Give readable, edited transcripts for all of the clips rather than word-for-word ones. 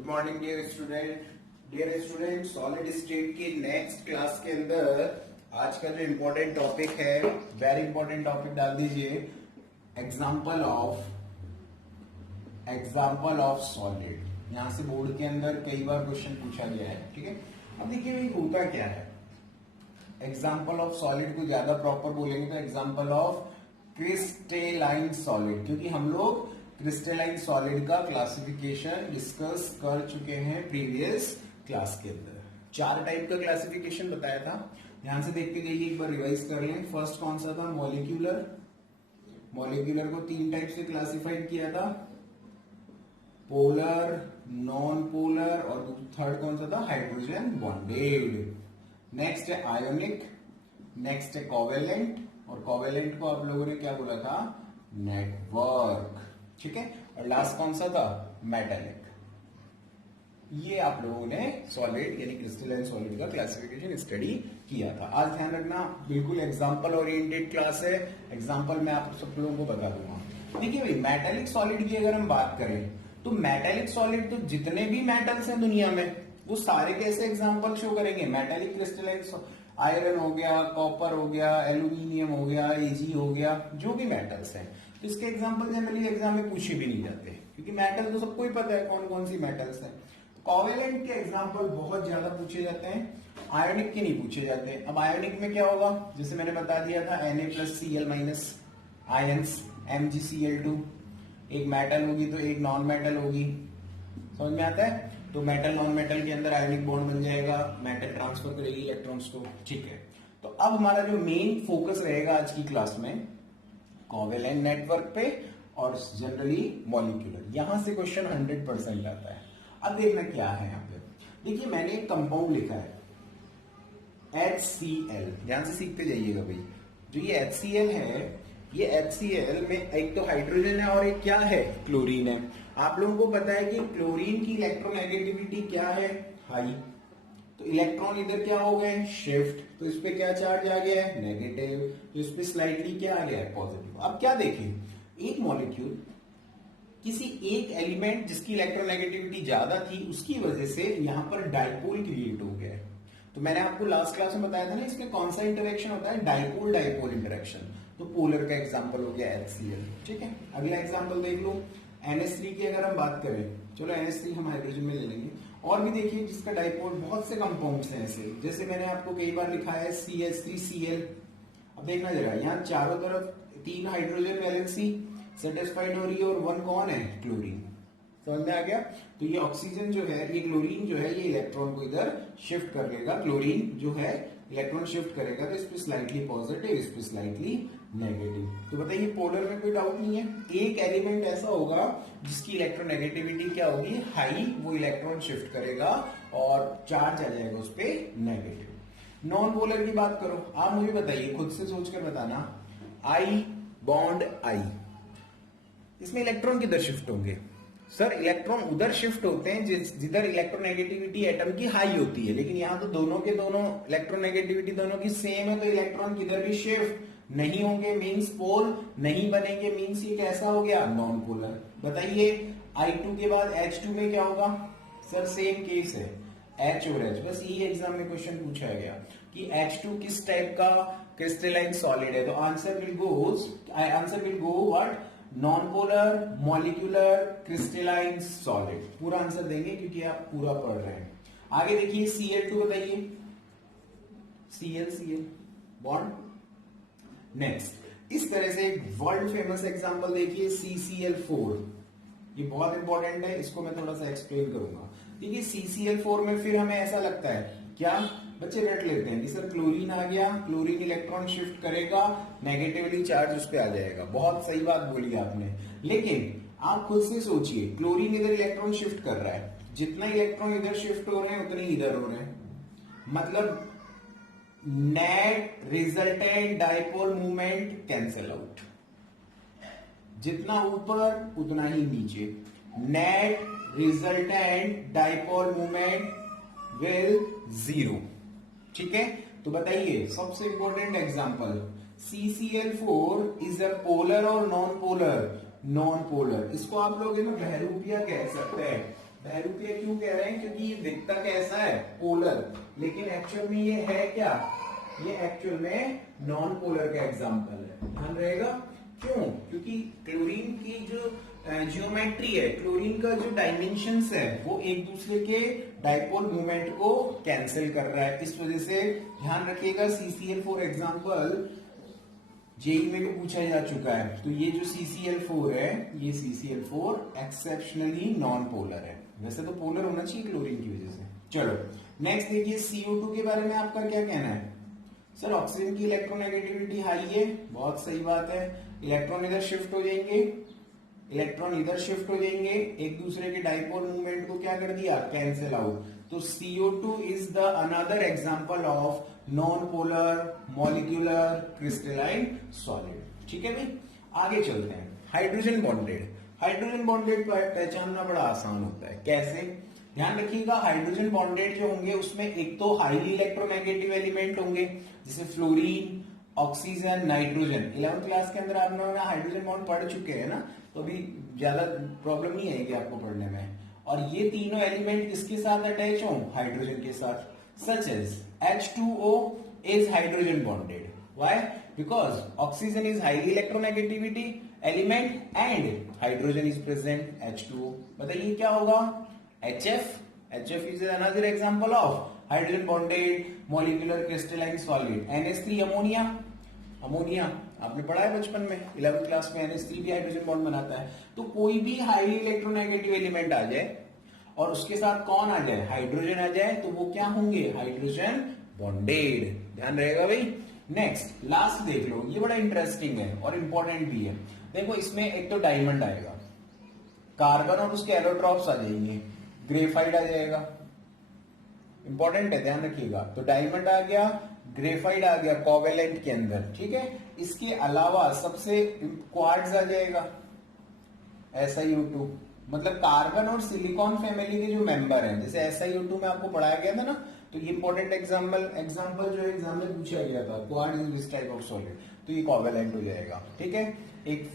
Good morning dear student solid state की next class के अंदर आज का जो इंपॉर्टेंट टॉपिक है, वेरी इंपॉर्टेंट टॉपिक डाल दीजिए, एग्जाम्पल ऑफ सॉलिड। यहां से बोर्ड के अंदर कई बार क्वेश्चन पूछा गया है। ठीक है, अब देखिए भाई होता क्या है, एग्जाम्पल ऑफ सॉलिड को ज्यादा प्रॉपर बोलेंगे तो एग्जाम्पल ऑफ क्रिस्टेलाइन सॉलिड, क्योंकि हम लोग क्रिस्टेलाइन सॉलिड का क्लासिफिकेशन डिस्कस कर चुके हैं प्रीवियस क्लास के अंदर। 4 टाइप का क्लासिफिकेशन बताया था, ध्यान से देखते जाइए, एक बार रिवाइज कर लें। फर्स्ट कौन सा था? मॉलिक्यूलर को 3 टाइप से क्लासिफाइड किया था, पोलर, नॉन पोलर, और थर्ड कौन सा था? Hydrogen bonded. नेक्स्ट है आयोनिक, नेक्स्ट है कोवेलेंट, और कोवेलेंट को आप लोगों ने क्या बोला था? नेटवर्क। ठीक है, और लास्ट कौन सा था? मेटालिक। ये आप लोगों ने सॉलिड यानी क्रिस्टलाइन सॉलिड का क्लासिफिकेशन स्टडी किया था। आज ध्यान रखना, बिल्कुल एग्जांपल ओरिएंटेड क्लास है, एग्जांपल मैं आप सब लोगों को बता दूंगा। देखिए भाई, मेटालिक सॉलिड की अगर हम बात करें तो मेटालिक सॉलिड तो जितने भी मेटल्स हैं दुनिया में वो सारे कैसे एग्जाम्पल शो करेंगे? मेटालिक क्रिस्टलाइन, आयरन हो गया, कॉपर हो गया, एल्यूमिनियम हो गया, एजी हो गया, जो भी मेटल्स हैं, तो इसके एग्जाम्पल जनरली एग्जाम में पूछे भी नहीं जाते, क्योंकि मेटल तो सबको ही पता है कौन कौन सी मेटल्स हैं। कोवेलेंट के एग्जाम्पल बहुत ज्यादा पूछे जाते हैं, आयोनिक के नहीं पूछे जाते। अब आयोनिक में क्या होगा? जैसे मैंने बता दिया था, Na+Cl- आयंस, MgCl2, एक मेटल होगी तो एक नॉन मेटल होगी, समझ में आता है? तो मेटल नॉन मेटल के अंदर आयोनिक बॉन्ड बन जाएगा, मेटल ट्रांसफर करेगी इलेक्ट्रॉन्स को। ठीक है, तो अब हमारा जो मेन फोकस रहेगा आज की क्लास में कोवेलेंट नेटवर्क पे और जनरली मॉलिक्यूलर। यहां से क्वेश्चन 100% आता है। अब देखना क्या है यहां पे, देखिए मैंने एक कंपाउंड लिखा है HCl, ध्यान से सीखते जाइएगा भाई। जो ये HCl है, ये HCl में एक तो हाइड्रोजन है और एक क्या है? क्लोरीन है। आप लोगों को पता है कि क्लोरीन की इलेक्ट्रोनेगेटिविटी क्या है? हाई। तो इलेक्ट्रॉन इधर क्या हो गए? शिफ्ट। तो इस पे क्या चार्ज आ गया है? नेगेटिव। तो इस पे स्लाइटली क्या आ गया है? पॉजिटिव। अब क्या देखें, एक मॉलिक्यूल किसी एक एलिमेंट जिसकी इलेक्ट्रोनेगेटिविटी ज्यादा थी उसकी वजह से यहां पर डाइपोल क्रिएट हो गया है। तो मैंने आपको लास्ट क्लास में बताया था ना, इसमें कौन सा इंटरेक्शन होता है? Dipole dipole interaction. तो पोलर का एग्जांपल हो गया HCl। ठीक है, अगला एग्जांपल देख लो, NH3 की अगर हम बात करें, चलो NH3 हम हाइड्रोजन में ले लेंगे, और भी देखिए जिसका डाइपोल, बहुत से कंपाउंड्स हैं ऐसे, जैसे मैंने आपको कई बार लिखा है CH3Cl। अब देखना जरा, यहाँ चारों तरफ 3 हाइड्रोजन वैलेंसी सेटिस्फाइड हो रही है और 1 कौन है? क्लोरीन। समझ में आ गया? तो ये ऑक्सीजन जो है, ये क्लोरीन जो है, ये इलेक्ट्रॉन को इधर शिफ्ट कर लेगा, क्लोरीन जो है इलेक्ट्रॉन शिफ्ट करेगा, तो इस पे स्लाइटली पॉजिटिव, इस पे स्लाइटली नेगेटिव। तो बताइए, पोलर में कोई डाउट नहीं है, एक एलिमेंट ऐसा होगा जिसकी इलेक्ट्रोनेगेटिविटी क्या होगी? हाई, वो इलेक्ट्रॉन शिफ्ट करेगा और चार्ज आ जाएगा उस पे नेगेटिव। नॉन पोलर की बात करो, आप मुझे बताइए, खुद से सोचकर बताना, I बॉन्ड I, इसमें इलेक्ट्रॉन किधर शिफ्ट होंगे? सर इलेक्ट्रॉन उधर शिफ्ट होते हैं जिधर इलेक्ट्रोनेगेटिविटी एटम की हाई होती है, लेकिन यहां तो दोनों के दोनों इलेक्ट्रोनेगेटिविटी दोनों की सेम है, तो इलेक्ट्रॉन किधर भी शिफ्ट नहीं होंगे, मींस पोल नहीं बनेंगे, मींस ये कैसा हो गया? Non polar. बताइए, I2 के बाद H2 में क्या होगा? सर सेम केस है, H और H। बस यही एग्जाम में क्वेश्चन पूछा गया कि H2 किस टाइप का क्रिस्टलाइन सॉलिड है, तो answer will go what? Non polar, molecular, crystalline solid. पूरा आंसर देंगे क्योंकि आप पूरा पढ़ रहे हैं। आगे देखिए Cl2, बताइए, Cl बॉन्ड। नेक्स्ट, इस तरह से एक वर्ल्ड फेमस एग्जांपल देखिए, CCl4। ये बहुत इंपॉर्टेंट है, इसको मैं थोड़ा सा एक्सप्लेन करूंगा। देखिए CCl4 में फिर हमें ऐसा लगता है, क्या बच्चे रट लेते हैं कि सर क्लोरीन आ गया, क्लोरीन इलेक्ट्रॉन शिफ्ट करेगा, नेगेटिवली चार्ज उस पर आ जाएगा। बहुत सही बात बोली आपने, लेकिन आप खुद से सोचिए, क्लोरीन इधर इलेक्ट्रॉन शिफ्ट कर रहा है, जितना इलेक्ट्रॉन इधर शिफ्ट हो रहे हैं उतने इधर हो रहे हैं, मतलब net resultant dipole movement cancel out, जितना ऊपर उतना ही नीचे, net resultant dipole movement will 0। ठीक है, तो बताइए सबसे important example, CCl4 is a polar और नॉन पोलर? Non polar. इसको आप लोग बहरूपिया कह सकते हैं, बहरूपीय क्यों कह रहे हैं? क्योंकि ये दिखता कैसा है? पोलर, लेकिन एक्चुअल में ये है क्या? ये एक्चुअल में नॉन पोलर का एग्जांपल है, ध्यान रहेगा। क्यों? क्योंकि क्लोरीन की जो जियोमेट्री है, क्लोरीन का जो डायमेंशंस है, वो एक दूसरे के डाइपोल मूवमेंट को कैंसिल कर रहा है। इस वजह से ध्यान रखिएगा, CCl4 एग्जांपल जेई में भी पूछा जा चुका है। तो ये जो CCl4 है, ये CCl4 एक्सेप्शनली नॉन पोलर है। वैसे तो पोलर होना चाहिए क्लोरीन की वजह से। चलो नेक्स्ट देखिए, CO2 के बारे में आपका क्या कहना है? सर ऑक्सीजन की इलेक्ट्रोनेगेटिविटी हाई है, बहुत सही बात है। इलेक्ट्रॉन इधर शिफ्ट हो जाएंगे, इलेक्ट्रॉन इधर शिफ्ट हो जाएंगे, एक दूसरे के डाइपोल मूवमेंट को क्या कर दिया? Cancel out. तो CO2 is the another example of non polar molecular crystalline solid. ठीक है भाई, आगे चलते हैं। हाइड्रोजन बॉन्डेड, हाइड्रोजन बॉन्डेड पहचानना बड़ा आसान होता है। कैसे? ध्यान रखिएगा, हाइड्रोजन बॉन्डेड जो होंगे उसमें एक तो हाईली इलेक्ट्रोनेगेटिव एलिमेंट होंगे, जैसे fluorine, oxygen, nitrogen. 11th class के अंदर आप लोगों ने हाइड्रोजन बॉन्ड पढ़ चुके हैं ना, तो अभी ज्यादा प्रॉब्लम नहीं आएगी आपको पढ़ने में। और ये तीनों एलिमेंट किसके साथ अटैच हों? हाइड्रोजन के साथ। सच as H2O is hydrogen bonded. Why? Because oxygen is highly electronegativity element and hydrogen is present, H2O. बताइए क्या होगा? HF. HF is another example of hydrogen bonded molecular crystalline solid. NH3 ammonia, ammonia आपने पढ़ा है बचपन में 11th class में, NH3 भी हाइड्रोजन बॉन्ड बनाता है। तो कोई भी हाईली इलेक्ट्रोनेगेटिव एलिमेंट आ जाए और उसके साथ कौन आ जाए? हाइड्रोजन आ जाए, तो वो क्या होंगे? Hydrogen bonded. ध्यान रहेगा भाई। नेक्स्ट लास्ट देख लो, ये बड़ा इंटरेस्टिंग है और इंपॉर्टेंट भी है। देखो इसमें एक तो डायमंड आएगा, कार्बन और उसके एलोट्रॉप्स आ जाएंगे, ग्रेफाइट आ जाएगा, इंपॉर्टेंट है, ध्यान रखिएगा। तो डायमंड आ गया, ग्रेफाइट आ गया कोवेलेंट के अंदर, ठीक है। इसके अलावा सबसे क्वार्ट्ज आ जाएगा, SiO2। मतलब कार्बन और सिलिकॉन फैमिली के जो मेंबर हैं, जैसे SiO2 में आपको पढ़ाया गया था ना, तो ये इंपॉर्टेंट एग्जांपल जो एग्जाम में पूछा गया था, quartz is this type of solid, तो ये कोवेलेंट हो जाएगा, ठीक है। एक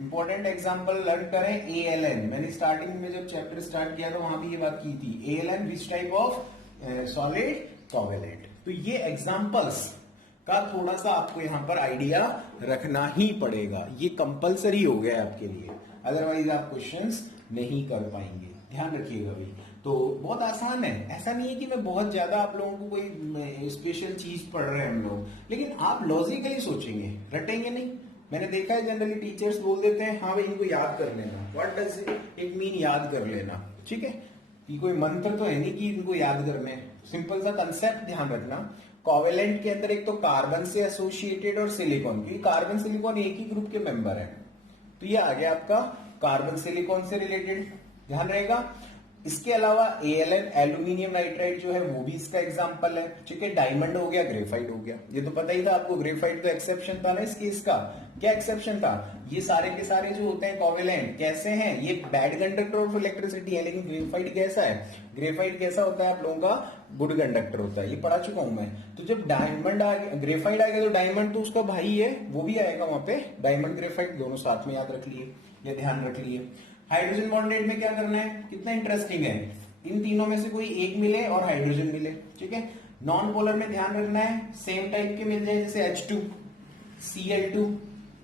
इंपॉर्टेंट एग्जांपल लर्न करें, ALN। मैंने स्टार्टिंग में जब चैप्टर स्टार्ट किया था वहां भी ये बात की थी, ALN which type of solid? Covalent. तो ये एग्जांपल्स का थोड़ा सा आपको यहां पर आइडिया रखना ही पड़ेगा, ये कंपलसरी हो गया आपके लिए, अदरवाइज आप क्वेश्चंस नहीं कर पाएंगे, ध्यान रखिएगा भाई। तो बहुत आसान है, ऐसा नहीं है कि मैं बहुत ज्यादा आप लोगों को कोई स्पेशल चीज पढ़ रहे हैं हम लोग, लेकिन आप लॉजिकली सोचेंगे, रटेंगे नहीं। मैंने देखा है जनरली टीचर्स बोल देते हैं हाँ भाई इनको याद कर लेना, व्हाट डज इट मीन याद कर लेना, ठीक है। ये कोई मंत्र तो है नहीं कि इनको याद करने, सिंपल सा कंसेप्ट ध्यान रखना। कोवेलेंट के अंदर एक तो कार्बन से एसोसिएटेड और सिलिकॉन, क्योंकि कार्बन सिलिकॉन एक ही ग्रुप के मेंबर है, तो ये आ गया आपका कार्बन सिलिकॉन से रिलेटेड, ध्यान रहेगा। इसके अलावा ALN एल्यूमिनियम नाइट्राइड जो है वो भी इसका एग्जांपल है, ठीक है। डायमंड हो गया, ग्रेफाइट हो गया, ये तो पता ही था आपको, ग्रेफाइट तो एक्सेप्शन था ना इस केस का। क्या एक्सेप्शन था? ये सारे के सारे जो होते हैं कोवेलेंट कैसे हैं? ये बैड कंडक्टर ऑफ इलेक्ट्रिसिटी है, लेकिन ग्रेफाइट कैसा है? ग्रेफाइट कैसा होता है आप लोगों का? गुड कंडक्टर होता है, ये पढ़ा चुका हूं मैं। तो जब डायमंड आ गया, ग्रेफाइट आ गया, तो डायमंड तो उसका भाई है, वो भी आएगा वहां पे, डायमंड ग्रेफाइट दोनों साथ में, याद रख लिए या ध्यान रख लिए। हाइड्रोजन बॉन्डेड में क्या करना है? कितना इंटरेस्टिंग है, इन तीनों में से कोई एक मिले और हाइड्रोजन मिले, ठीक है। नॉन पोलर में ध्यान रखना है सेम टाइप के मिल जाए, जैसे H2, Cl2,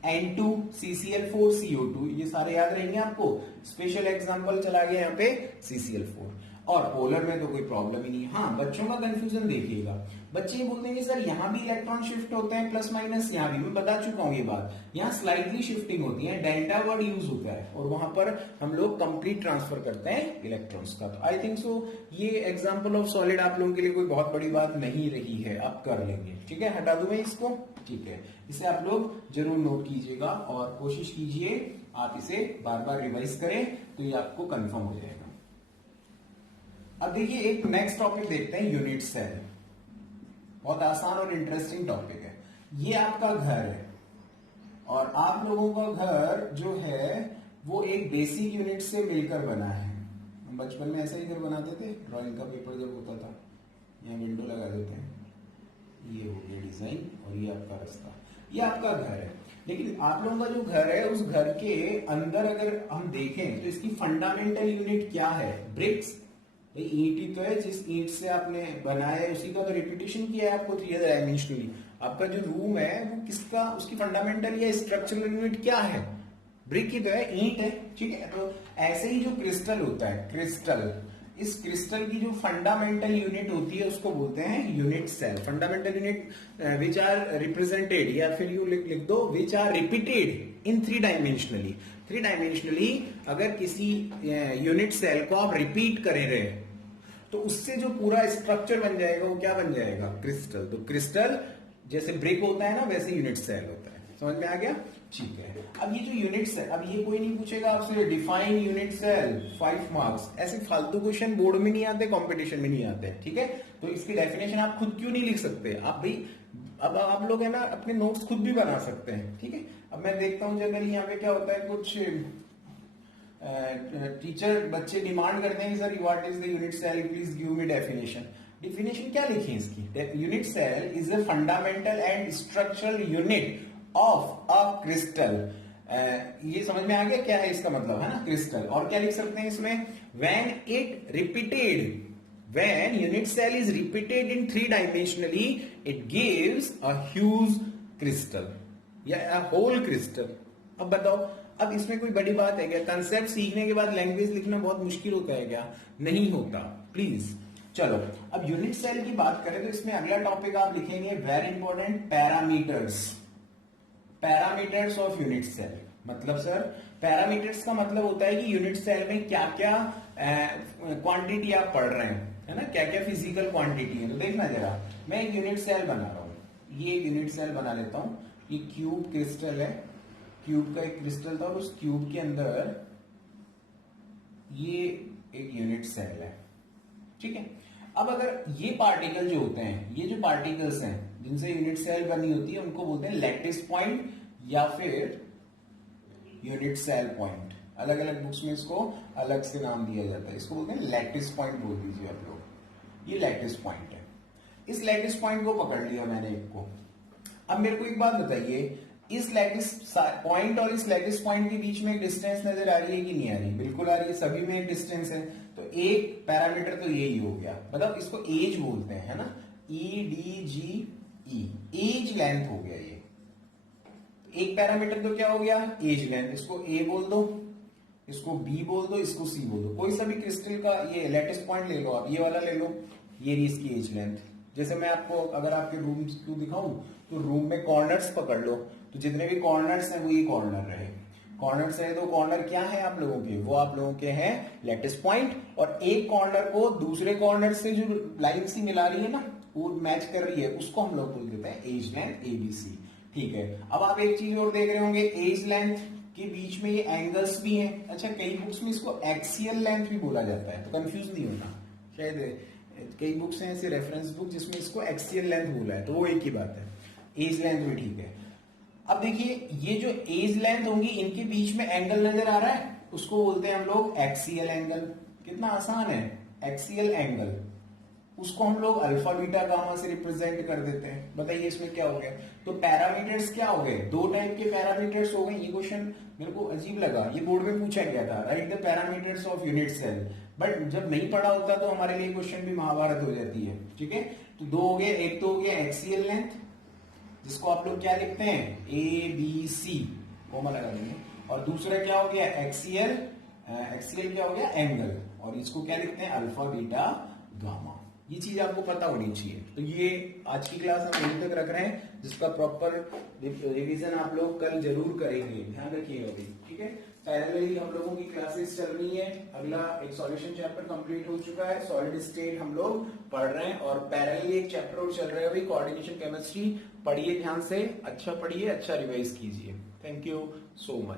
N2, CCl4, CO2, ये सारे याद रहेंगे आपको। स्पेशल एग्जांपल चला गया यहाँ पे CCl4। और पोलर में तो कोई प्रॉब्लम ही नहीं है। हाँ, बच्चों का कंफ्यूजन देखिएगा, बच्चे ये बोलते हैं सर यहाँ भी इलेक्ट्रॉन शिफ्ट होते हैं प्लस माइनस, यहाँ भी, मैं बता चुका हूँ ये बात, यहाँ स्लाइटली शिफ्टिंग होती है, डेल्टा वर्ड यूज होता है, और वहां पर हम लोग कंप्लीट ट्रांसफर करते हैं इलेक्ट्रॉन्स का। तो आई थिंक सो ये एग्जाम्पल ऑफ सॉलिड आप लोगों के लिए कोई बहुत बड़ी बात नहीं रही है, आप कर लेंगे, ठीक है। हटा दूं मैं इसको, ठीक है। इसे आप लोग जरूर नोट कीजिएगा और कोशिश कीजिए आप इसे बार बार रिवाइज करें, तो ये आपको कंफर्म हो जाएगा। अब देखिए एक नेक्स्ट टॉपिक देखते हैं, यूनिट सेल। बहुत आसान और इंटरेस्टिंग टॉपिक है। ये आपका घर है और आप लोगों का घर जो है वो एक बेसिक यूनिट से मिलकर बना है। हम बचपन में ऐसा ही घर बनाते थे, ड्राइंग का पेपर जब होता था, यहाँ विंडो लगा देते हैं, ये हो गया डिजाइन और ये आपका रास्ता, ये आपका घर है। लेकिन आप लोगों का जो घर है उस घर के अंदर अगर हम देखें तो इसकी फंडामेंटल यूनिट क्या है? ब्रिक्स। ईंट ही तो है, जिस ईंट से आपने बनाया है उसी का तो रिपीटेशन किया है आपको थ्री डायमेंशनली। आपका जो रूम है वो किसका, उसकी फंडामेंटल या स्ट्रक्चरल यूनिट क्या है? ब्रिक ही तो है, ईंट है, ठीक है। तो ऐसे ही जो क्रिस्टल होता है, क्रिस्टल, इस क्रिस्टल की जो फंडामेंटल यूनिट होती है उसको बोलते हैं unit cell. Fundamental unit which are represented, या फिर यू लिख दो which are repeated in three dimensionally. Three dimensionally अगर किसी यूनिट सेल को आप रिपीट करे रहे तो उससे जो पूरा स्ट्रक्चर बन जाएगा वो क्या बन जाएगा? क्रिस्टल। तो क्रिस्टल जैसे ब्रिक होता है ना, वैसे यूनिट सेल होता है। समझ में आ गया? ठीक है। अब ये जो यूनिट सेल, अब ये कोई नहीं पूछेगा आपसे डिफाइन यूनिट सेल 5 मार्क्स। ऐसे फालतू क्वेश्चन बोर्ड में नहीं आते, कंपटीशन में नहीं आते, ठीक है। तो इसकी डेफिनेशन आप खुद क्यों नहीं लिख सकते? आप भाई अब आप लोग है ना अपने नोट्स खुद भी बना सकते हैं, ठीक है। अब मैं देखता हूं जनरली यहाँ पे क्या होता है, कुछ टीचर बच्चे डिमांड करते हैं कि sir what is the unit cell, please give me definition. Definition क्या लिखी है इसकी? Unit cell is a fundamental and structural unit of a crystal. ये समझ में आ गया क्या है इसका मतलब, है ना, क्रिस्टल। और क्या लिख सकते हैं इसमें? When it repeated, when unit cell is repeated in three dimensionally it gives a huge crystal या अ होल क्रिस्टल। अब बताओ, अब इसमें कोई बड़ी बात है क्या? कंसेप्ट सीखने के बाद लैंग्वेज लिखना बहुत मुश्किल होता है क्या? नहीं होता, प्लीज। चलो, अब यूनिट सेल की बात करें तो इसमें अगला टॉपिक आप लिखेंगे very important, parameters. Parameters of unit cell. मतलब सर पैरामीटर्स का मतलब होता है कि यूनिट सेल में क्या क्या क्वांटिटी आप पढ़ रहे हैं, है ना, क्या क्या फिजिकल क्वांटिटी है। तो देखना जरा, मैं एक यूनिट सेल बना रहा हूं, ये एक यूनिट सेल बना लेता हूं। ये क्यूब क्रिस्टल है, क्यूब का एक क्रिस्टल था और उस क्यूब के अंदर ये एक यूनिट सेल है, ठीक है। अब अगर ये पार्टिकल जो होते हैं, ये जो पार्टिकल्स हैं जिनसे यूनिट सेल बनी होती है उनको बोलते हैं लैटिस पॉइंट या फिर यूनिट सेल पॉइंट। अलग अलग बुक्स में इसको अलग से नाम दिया जाता है। इसको बोलते हैं लैटिस पॉइंट, बोल दीजिए आप लोग। ये लैटिस पॉइंट है। इस लैटिस पॉइंट को पकड़ लिया मैंने एक को। अब मेरे को एक बात बताइए, इस लैटिस पॉइंट और इस लैटिस पॉइंट के बीच में एक डिस्टेंस नजर आ रही है कि नहीं आ रही? बिल्कुल आ रही है, सभी में एक डिस्टेंस है। तो एक पैरामीटर तो यही हो गया, मतलब इसको एज बोलते हैं, है ना, EDGE, एज लेंथ हो गया ये। एक पैरामीटर तो क्या हो गया? Edge length. इसको ए बोल दो, इसको बी बोल दो, इसको सी बोल दो। कोई सा भी क्रिस्टल का ये लैटिस पॉइंट ले लो आप, ये वाला ले लो, ये रही इसकी एज लेंथ। जैसे मैं आपको अगर आपके रूम को दिखाऊं तो रूम में कॉर्नर्स पकड़ लो, तो जितने भी कॉर्नर्स हैं वो ये कॉर्नर रहे। कॉर्नर्स है तो कॉर्नर क्या है आप लोगों के? वो आप लोगों के हैं लैटिस पॉइंट। और एक कॉर्नर को दूसरे कॉर्नर से जो लाइन सी मिला रही है ना, वो मैच कर रही है, उसको हम लोग बोल देते हैं एज लेंथ, ABC, ठीक है। अब आप एक चीज और देख रहे होंगे, एज लेंथ के बीच में ये एंगल्स भी हैं। अच्छा, कई बुक्स में इसको एक्सियल लेंथ भी बोला जाता है, तो कंफ्यूज नहीं होना। शायद कई बुक्स हैं ऐसे रेफरेंस बुक जिसमें इसको एक्सियल लेंथ बोला है, तो वो एक ही बात है। एज लेंथ भी ठीक है। अब देखिए, ये जो एज लेंथ होंगी इनके बीच में एंगल नजर आ रहा है, उसको बोलते हैं हम लोग एक्सियल एंगल। कितना आसान है, एक्सियल एंगल। उसको हम लोग अल्फा बीटा गामा से रिप्रेजेंट कर देते हैं। बताइए इसमें क्या हो गया? तो पैरामीटर्स क्या हो गए? दो टाइप के पैरामीटर्स हो गए। ये क्वेश्चन मेरे को अजीब लगा, ये बोर्ड में पूछा गया था, write the parameters of unit cell. But जब नहीं पढ़ा होता तो हमारे लिए क्वेश्चन भी महाभारत हो जाती है, ठीक है। तो दो हो गए, एक तो हो गया एक्सियल लेंथ, जिसको आप लोग क्या लिखते हैं? ABC, कोमा लगा देंगे। और दूसरा क्या हो गया? एक्सियल। एक्सियल क्या हो गया? एंगल। और इसको क्या लिखते हैं? Alpha beta gamma. ये चीज आपको पता होनी चाहिए। तो ये आज की क्लास हम यहीं तक रख रहे हैं, जिसका प्रॉपर रिवीजन आप लोग कल जरूर करेंगे, ध्यान रखिएगा अभी, ठीक है। पैरेलली हम लोगों की क्लासेस चल रही है। अगला एक सॉल्यूशन चैप्टर कंप्लीट हो चुका है, सॉलिड स्टेट हम लोग पढ़ रहे हैं, और पैरेलली एक चैप्टर और चल रहा है अभी, कोऑर्डिनेशन केमिस्ट्री। पढ़िए ध्यान से, अच्छा पढ़िए, अच्छा रिवाइज कीजिए। Thank you so much.